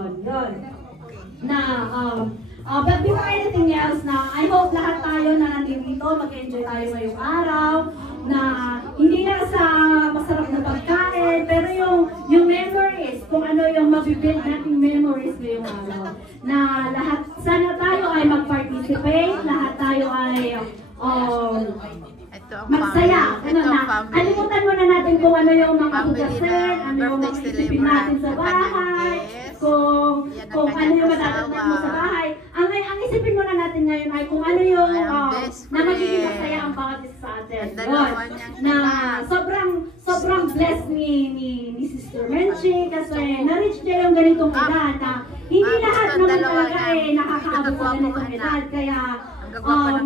Yun. Na, but before anything else, na I hope lahat tayo na nandito, mag-enjoy tayo ngayong araw, na hindi lang sa masarap na pagkain, pero yung memories, kung ano yung mabibuild nating memories ngayong araw. Na lahat, sana tayo ay mag-participate, lahat tayo ay magsaya. Ano na, alimutan muna natin kung ano yung mga hugasin, ano yung mga isipin natin sa bahay, kung ano yung matatatnan mo sa bahay. Ang isipin muna natin ngayon ay kung ano yung na magiging masaya ang bawat isa sa atin. Yun. Na sobrang blessed ni Sister Menchie kasi na-reach niya yung ganitong edad na hindi lahat naman talaga ay nakakaabot sa ganitong edad. Kaya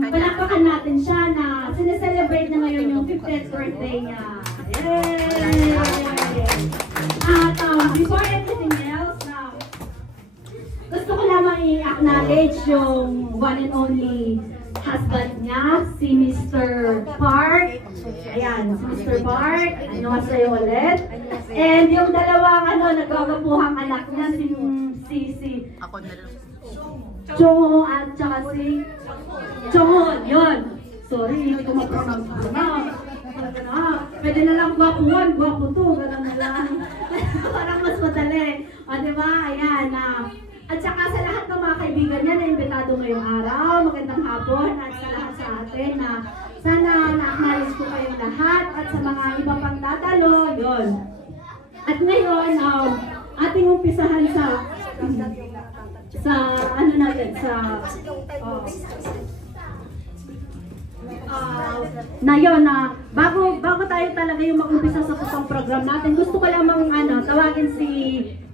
palakpakan natin siya na sineselebrate na ngayon yung 50th birthday niya. Yay! At before anything else, gusto ko lamang i-acknowledge yung one and only husband niya, si Mr. Park. Ayan, si Mr. Park. Ano nga sa'yo ulit? And yung dalawang nagkakapuhang anak niya, si Ako na lang. Chongo at saka si Chongon. Yun. Sorry, hindi ko ma-pronounce. Pwede na lang gwapo 1, gwapo 2. Ganun na lang. Parang mas madali. O, diba? Ayan. At saka sa lahat ng mga kaibigan niya na imbitado ngayong araw, magandang hapon, at sa lahat sa atin na sana na-acknowledge ko kayong lahat at sa mga iba pang dadalo, yun. At ngayon, ating umpisahan ano natin, na yun, bago tayo talaga yung mag-umpisa sa pusang program natin, gusto ko lamang tawagin si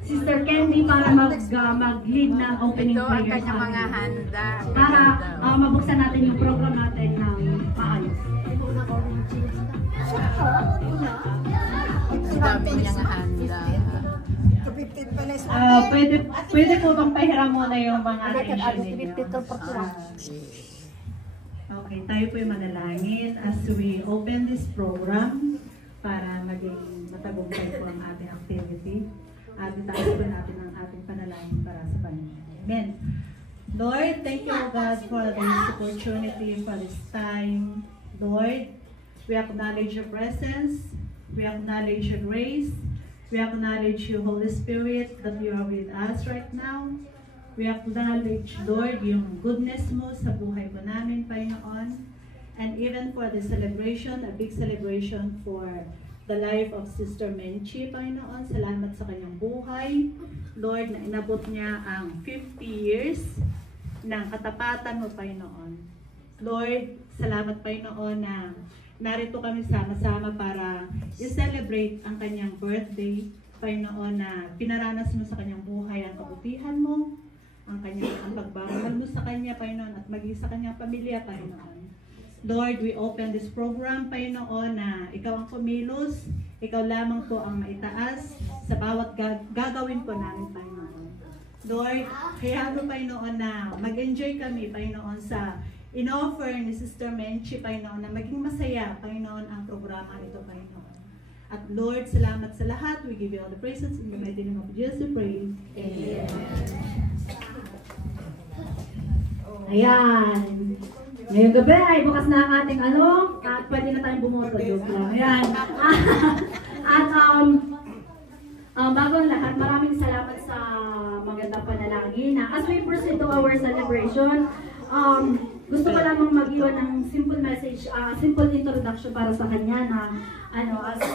Sister Candy para mag-lead ng opening prayer sa mga handa. Para mabuksan natin yung program natin ng maayos. Ang dami niyang handa. Pwede po bang pahiram muna yung mga attention ninyo? Okay, tayo po yung manalangin as we open this program para maging matagumpay po ang ating activity. At itayo po natin ang ating panalangin para sa Panginoon. Amen. Lord, thank you, God, for this opportunity, for this time. Lord, we acknowledge your presence. We acknowledge your grace. We acknowledge you, Holy Spirit, that you are with us right now. We acknowledge, Lord, yung goodness mo sa buhay po namin, Panginoon. And even for the celebration, a big celebration for the life of Sister Menchie, Panginoon. Salamat sa kanyang buhay. Lord, na inabot niya ang 50 years ng katapatan mo, Panginoon. Lord, salamat, Panginoon, na narito kami sama-sama para i-celebrate ang kanyang birthday, Panginoon, na pinaranas mo sa kanyang buhay ang kabutihan mo, ang pagmamahal mo sa kanya, Panginoon, at maging sa kanyang pamilya, Panginoon. Lord, we open this program, Panginoon, na ikaw ang kumilos, ikaw lamang po ang maitaas sa bawat gagawin po namin, Panginoon. Lord, kaya mo, Panginoon, na mag-enjoy kami, Panginoon, sa in-offer ni Sister Menchie, Panginoon, na maging masaya, Panginoon, ang programa ito, Panginoon. At Lord, salamat sa lahat. We give you all the praises in the mighty name of Jesus, we pray. Amen. Ayan. Ngayong gabi ay bukas na ang ating at pwede na tayong bumoto. Ayan. At bago ang lahat, maraming salamat sa magandang panalangin na as we proceed to our celebration, gusto ko lamang mag-iwan ng simple message, simple introduction para sa kanya na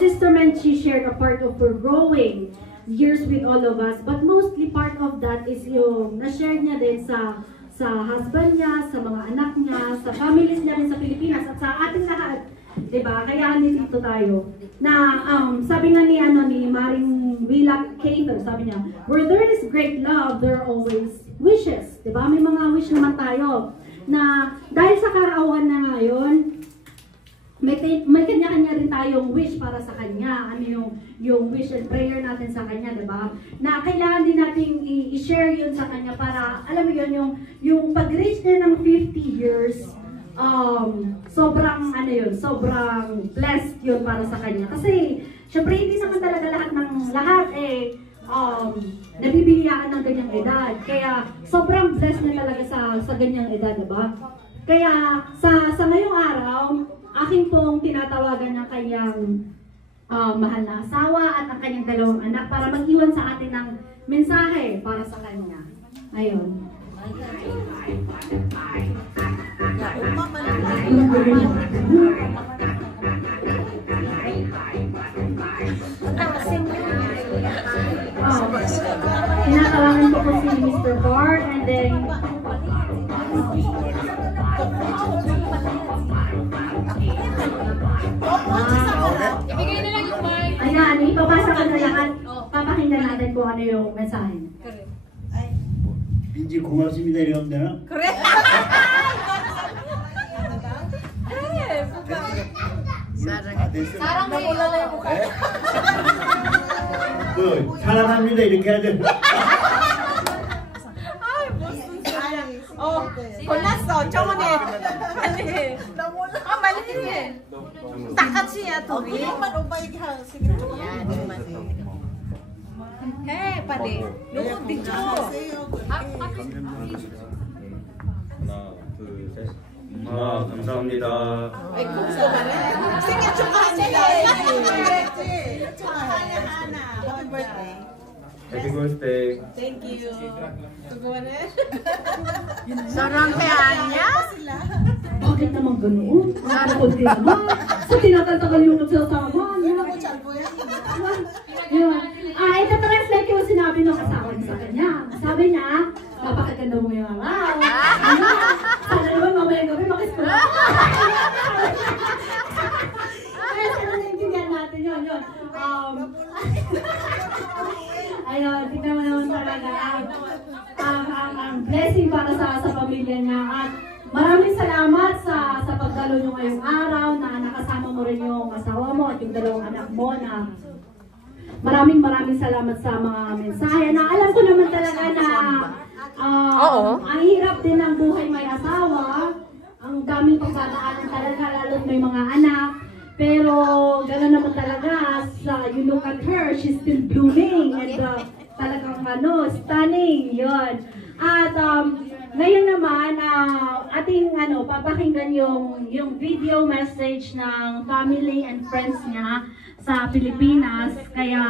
Sister Menchie shared a part of her growing years with all of us, but mostly part of that is yung na-share niya din sa husband niya, sa mga anak niya, sa families niya rin sa Pilipinas, at sa ating lahat. Diba? Kaya nandito tayo. Na, sabi nga ni Maring Willa Cater, sabi niya, where there is great love, there are always wishes. Diba? May mga wish naman tayo. Na, dahil sa karawan na ngayon, may kanya-kanya rin tayong wish para sa kanya. Ano yung wish and prayer natin sa kanya, diba? Na kailangan din natin i-share yun sa kanya para, alam mo yun, yung pag-reach niya ng 50 years, sobrang blessed yun para sa kanya. Kasi, syempre, hindi naman talaga lahat nabibigyan ng ganyang edad. Kaya sobrang blessed na talaga sa ganyang edad, diba? Kaya sa ngayong araw, aking pong tinatawagan ng kanyang mahal na asawa at ang kanyang dalawang anak para mag-iwan sa atin ng mensahe para sa kanya. Ayun. Tinatawagan ko po si Mr. Bart and then Ibigay na lang yung mic. ayan, ipapasa ko na lahat. Papakinggan natin kung ano yung mensahe. 민지 고맙습니다 이러면 되나? 그래. Sarang. 아 됐어. 사랑 나몰라 yung mukha. 그 사랑합니다 이렇게 해야 돼. 골랐어 정원에 아니 말리 딱같이야 둘이 해 빨리 누구 빅조 하나, 둘, 셋. 감사합니다. 생일 축하합니다 축하하나 happy birthday 해피 birthday. thank you 수고하네 Sarang kaya niya? Bakit naman ganoon? Nakakapod ka naman. Sa tinatatagal yung nagsasama. Yun. Ito translate yung sinabi ng asawa niya sa kanya. Sabi niya, napakaganda mo yung araw. Sana naman mamayang gabi makisipula. Kaya sana naintindihan natin yun. Ayun, tignan mo naman talaga ang blessing para sa pamilya niya. At maraming salamat sa pagdalo niyo ngayong araw na nakasama mo rin yung asawa mo at yung dalawang anak mo na maraming salamat sa mga mensahe na alam ko naman talaga na ang hirap din ng buhay may asawa, ang daming pagdadaanan talaga lalo't may mga anak. Pero gano'n naman talaga, you look at her, she's still blooming and talagang stunning, yun. At ngayon naman, ating papakinggan yung video message ng family and friends niya sa Pilipinas. Kaya,